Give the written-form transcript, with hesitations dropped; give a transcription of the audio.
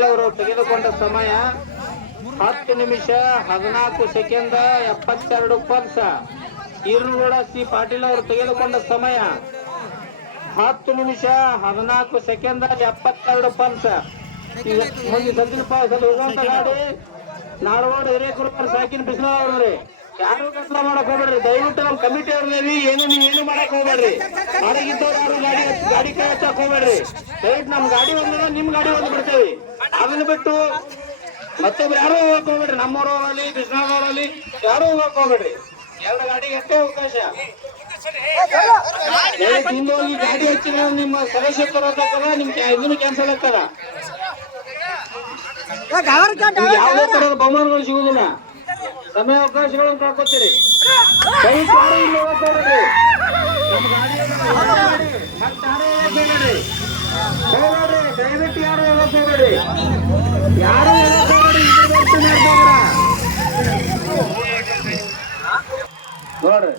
ಅವರು ತೆಗೆದುಕೊಂಡ ಸಮಯ 10 ನಿಮಿಷ 14 ಸೆಕೆಂಡ್ 72 ಪಲ್ಸ. ಈರುಗೌಡ ಸಿ ಪಾಟೀಲ್ ಅವರು ತೆಗೆದುಕೊಂಡ ಸಮಯ 10 ನಿಮಿಷ 14 ಸೆಕೆಂಡ್ 72 ಪಲ್ಸ. ಈಗ ಮುಂದೆ ಸಜ್ಜಿನ ಪಾಸಲ್ಲಿ ಹೋಗುವಂತ ಗಾಡಿ ನಾಡಗೋಡು ಹಿರೇಕುರುಬರ್ ಸಾಕಿನ ಬಿಸಿಲವ್ರಿ. ಯಾರು ಕತ್ಲ ಮಾಡಕ್ ಹೋಗ್ಬೇಡ್ರಿ, ದಯವಿಟ್ಟು ನಮ್ಮ ಕಮಿಟಿ ಅವ್ರದೇವಿ. ಏನು ಮಾಡಕ್ ಹೋಗ್ಬೇಡ್ರಿ, ಹೊರಗಿದ್ದವ್ರು ಯಾರು ಗಾಡಿ ಕೈ ಹಚ್ಚಕ್ ಹೋಗ್ಬೇಡ್ರಿ. ದಯವಿಟ್ಟು ನಮ್ ಗಾಡಿ ಒಂದ ನಿಮ್ ಗಾಡಿ ಒಂದು ಬಿಡ್ತೇವಿ. ಅದನ್ನ ಬಿಟ್ಟು ಮತ್ತೊಬ್ರು ಯಾರು ಹೋಗಕ್ ಹೋಗ್ಬೇಡ್ರಿ. ನಮ್ಮೂರಲ್ಲಿ ಬಿಸಿಲವ್ರಲ್ಲಿ ಯಾರು ಹೋಗಕ್ ಹೋಗ್ಬೇಡ್ರಿ. ಎರಡು ಗಾಡಿಗೆ ಅಷ್ಟೇ ಅವಕಾಶ. ಹಿಂದೆ ಹೋಗಿ ಗಾಡಿ ಹಚ್ಚಿನ ನಿಮ್ಮ ಸದಸ್ಯ ತರೋದಕ್ಕದ, ನಿಮ್ ಇದನ್ನು ಕ್ಯಾನ್ಸಲ್ ಆಗ್ತದ. ಯಾವುದೇ ತರದ ಬಹುಮಾನಗಳು ಸಿಗುದಿಲ್ಲ. ಸಮಯ ಅವಕಾಶಗಳನ್ನು ಕಳ್ಕೊತೀರಿ. ದಯವಿಟ್ಟು ಯಾರು ಇಲ್ಲಿ ಹೋಗಕ್ ಹೋಗ್ಬೇಡ್ರಿ. ನಮ್ಮ ಗಾಡಿ ಹೋಗ್ಬೇಡ್ರಿ, ದಯವಿಟ್ಟು ಯಾರು ಹೋಗಕ್ ಹೋಗ್ಬೇಡ್ರಿ. ಯಾರು ಹೋಗಕ್ ಹೋಗ್ಬೇಡ್ರಿ. ನೋಡ್ರಿ